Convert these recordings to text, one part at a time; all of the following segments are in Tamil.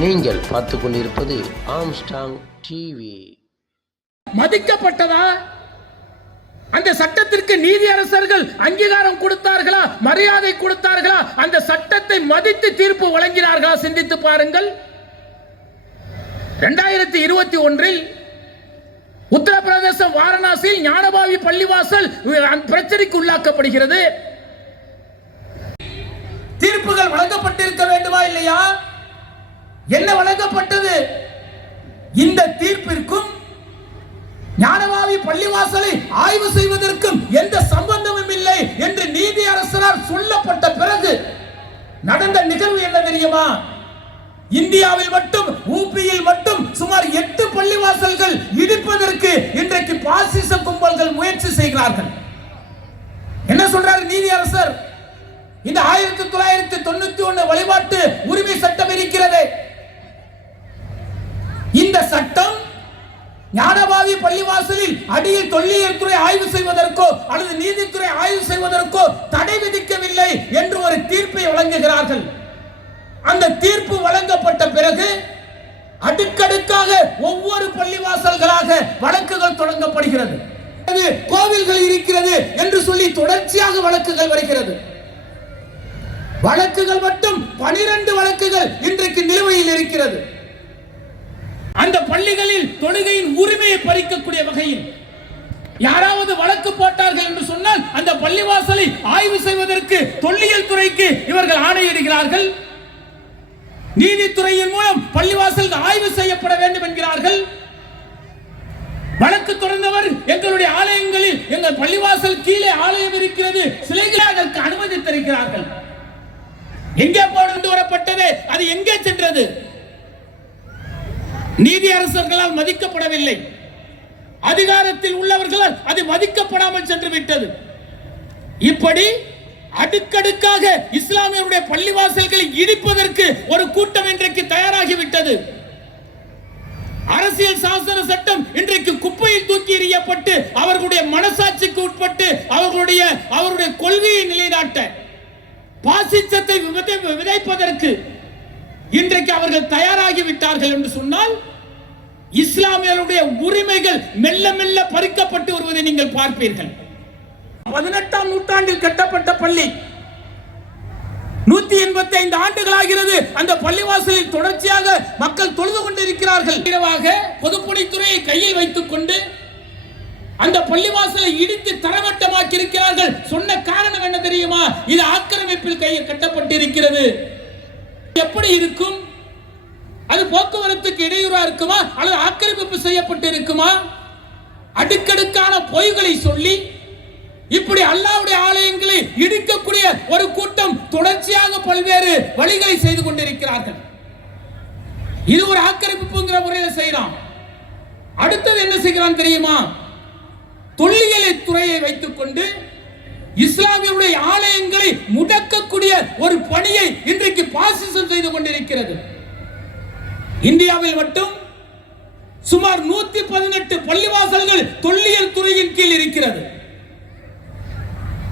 நீங்கள் பார்த்து கொண்டிருப்பது ஆம்ஸ்டாங் டிவி. மதிக்கப்பட்டதா? அந்த சட்டத்திற்கு நீதியரசர்கள் அங்கீகாரம் கொடுத்தார்களா, மரியாதை கொடுத்தார்களா, அந்த சட்டத்தை மதித்து தீர்ப்பு வழங்கினார்களா? சிந்தித்து பாருங்கள். 2021 உத்தரப்பிரதேசம் வாரணாசியில் ஞானபாவி பள்ளிவாசல் பிரச்சனைக்கு உள்ளாக்கப்படுகிறது. தீர்ப்புகள் வழங்கப்பட்டிருக்க வேண்டுமா இல்லையா? என்ன வழங்கப்பட்டது? இந்த தீர்ப்பிற்கும் ஞானபாவி பள்ளிவாசலை ஆய்வு செய்வதற்கும் எந்த சம்பந்தமும் இல்லை என்று நீதியரசரால் சொல்லப்பட்ட பிறகு நடந்த நிகழ்வு என்ன தெரியுமா? இந்தியாவில் மட்டும், ஊபியில் மட்டும் சுமார் 8 பள்ளிவாசல்கள் இடிப்பதற்கு இன்றைக்கு பாசிச கும்பல்கள் முயற்சி செய்கிறார்கள். என்ன சொல்றாரு நீதியரசர்? இந்த 1991 வழிபாட்டு உரிமை சட்டம் இருக்கிறது. இந்த சட்டம் ஞானபாவி பள்ளிவாசலில் அடியில் தொல்லியல் துறை ஆய்வு செய்வதற்கோ அல்லது நீதித்துறை ஆய்வு செய்வதற்கோ தடை விதிக்கவில்லை என்று ஒரு தீர்ப்பை வழங்குகிறார்கள். அந்த தீர்ப்பு வழங்கப்பட்ட பிறகு அடுக்கடுக்காக ஒவ்வொரு பள்ளிவாசல்களாக வழக்குகள் தொடங்கப்படுகிறது. கோவில்கள் இருக்கிறது என்று சொல்லி தொடர்ச்சியாக வழக்குகள் வருகிறது. வழக்குகள் மட்டும் 12 வழக்குகள் இன்றைக்கு நிலுவையில் இருக்கிறது. அந்த பள்ளிகளில் தொழுகையின் உரிமையை பறிக்கக்கூடிய வகையில் யாராவது வழக்கு போட்டார்கள் என்று சொன்னால் அந்த பள்ளிவாசலை ஆய்வு செய்வதற்கு தொல்லியல் துறைக்கு இவர்கள் ஆணையிடுகிறார்கள். நீதித்துறையின் மூலம் பள்ளிவாசல் ஆய்வு செய்யப்பட வேண்டும் என்கிறார்கள். வழக்கு தொடர்ந்தவர் எங்களுடைய ஆலயங்களில் எங்கள் பள்ளிவாசல் கீழே ஆலயம் இருக்கிறது, சிலைகளை அதற்கு அனுமதி தருகிறார்கள். எங்கே கொண்டு வரப்பட்டது? அது எங்கே சென்றது? நீதியரசர்களால் மதிக்கப்படவில்லை. அதிகாரத்தில் உள்ளவர்களால் அது மதிக்கப்படாமல் சென்று விட்டது. இப்படி அடுக்கடுக்காக இஸ்லாமியருடைய பள்ளிவாசல்களை இடிப்பதற்கு ஒரு கூட்டம் இன்றைக்கு தயாராகிவிட்டது. அரசியல் சாசன சட்டம் இன்றைக்கு குப்பையில் தூக்கி எறியப்பட்டு அவர்களுடைய மனசாட்சிக்கு உட்பட்டு அவர்களுடைய கொள்கையை நிலைநாட்ட, பாசிசத்தை விதைப்பதற்கு இன்றைக்கு அவர்கள் தயாராகி விட்டார்கள் என்று சொன்னால் இஸ்லாமியருடைய உரிமைகள் மெல்ல மெல்ல பறிக்கப்பட்டு வருவதை நீங்கள் பார்ப்பீர்கள். 18ஆம் நூற்றாண்டில் கட்டப்பட்ட பள்ளி 185 ஆண்டுகள் ஆகிறது. அந்த பள்ளிவாசலில் தொடர்ச்சியாக மக்கள் தொழுது கொண்டிருக்கிறார்கள். பொதுப்பணித்துறையை கையில் வைத்துக் கொண்டு அந்த பள்ளிவாசலை இடித்து தரமட்டமாக்கி இருக்கிறார்கள். சொன்ன காரணம் என்ன தெரியுமா? இது ஆக்கிரமிப்பில் கட்டப்பட்டிருக்கிறது. எப்படி இருக்கும்? அது போக்குவரத்துக்கு இடையூறா இருக்குமா அல்லது ஆக்கிரமிப்பு செய்யப்பட்டு இருக்குமா? அடுக்கடுக்கான பொய்களை சொல்லி இப்படி அல்லாஹ்வுடைய ஆலயங்களை இடிக்கக்கூடிய ஒரு கூட்டம் தொடர்ச்சியாக பல்வேறு வழிகளை செய்து கொண்டிருக்கிறார்கள். இது ஒரு ஆக்கிரமிப்புங்கிற முறையில் செய்யலாம். அடுத்தது என்ன செய்கிறான் தெரியுமா? தொல்லியல் துறையை வைத்துக் கொண்டு இஸ்லாமியருடைய ஆலயங்களை முடக்கக்கூடிய ஒரு பணியை இன்றைக்கு பாசிசம் செய்து கொண்டிருக்கிறது. இந்தியாவில் மட்டும் சுமார் 118 பள்ளிவாசல்கள் தொல்லியல் துறையின் கீழ் இருக்கிறது.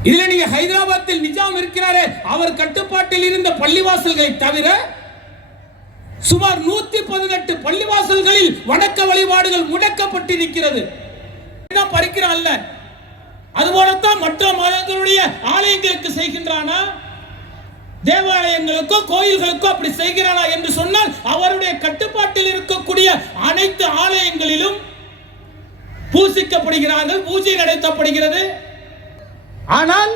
இதுல நீங்க ஹைதராபாத்தில் நிஜாம் இருக்கிறாரே, அவர் கட்டுப்பாட்டில் இருந்த பள்ளிவாசல்களை தவிர சுமார் 118 பள்ளிவாசல்களில் வணக்க வழிபாடுகள் முடக்கப்பட்டிருக்கிறது. பறிக்கிறான்ல, அதுபோலத்தான் மற்ற மதங்களுடைய ஆலயங்களுக்கு செய்கின்றானா? தேவாலயங்களுக்கோ கோயில்களுக்கோ அப்படி செய்கிறானா என்று சொன்னால் அவருடைய கட்டுப்பாட்டில் இருக்கக்கூடிய அனைத்து ஆலயங்களிலும் பூசிக்கப்படுகிறார்கள், பூஜை நடத்தப்படுகிறது. ஆனால்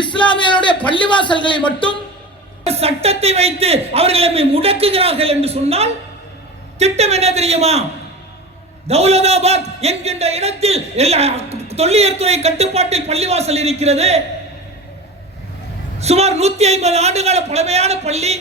இஸ்லாமியருடைய பள்ளிவாசல்களை மட்டும் சட்டத்தை வைத்து அவர்களை முடக்குகிறார்கள் என்று சொன்னால் திட்டம் என்ன தெரியுமா? தௌலதாபாத் என்கின்ற இடத்தில் தொல்லியல் துறை கட்டுப்பாட்டில் பள்ளிவாசல் இருக்கிறது. சுமார் 150 ஆண்டுகால பழமையான பள்ளி.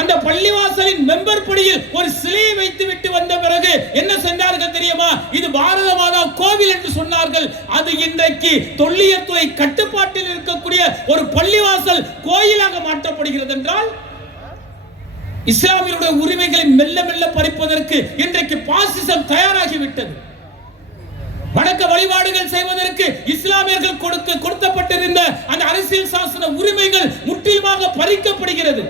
அந்த பள்ளிவாசலின் மெம்பர் படியில் ஒரு சிலையை வைத்து விட்டு வந்த பிறகு என்ன சென்றார்கள் தெரியுமா? இது பாரத மாதா கோவில் என்று சொன்னார்கள். அது இன்றைக்கு தொல்லியல் துறை கட்டுப்பாட்டில் இருக்கக்கூடிய ஒரு பள்ளிவாசல் கோயிலாக மாற்றப்படுகிறது என்றால் இஸ்லாமியருடைய உரிமைகளை மெல்ல மெல்ல பறிப்பதற்கு இன்றைக்கு பாசிசம் தயாராகிவிட்டது. வணக்க வழிபாடுகள் செய்வதற்கு இஸ்லாமியர்கள் கொடுக்கப்பட்டிருந்த அந்த அரசியல் சாசன உரிமைகள் முற்றிலுமாக பறிக்கப்படுகிறது.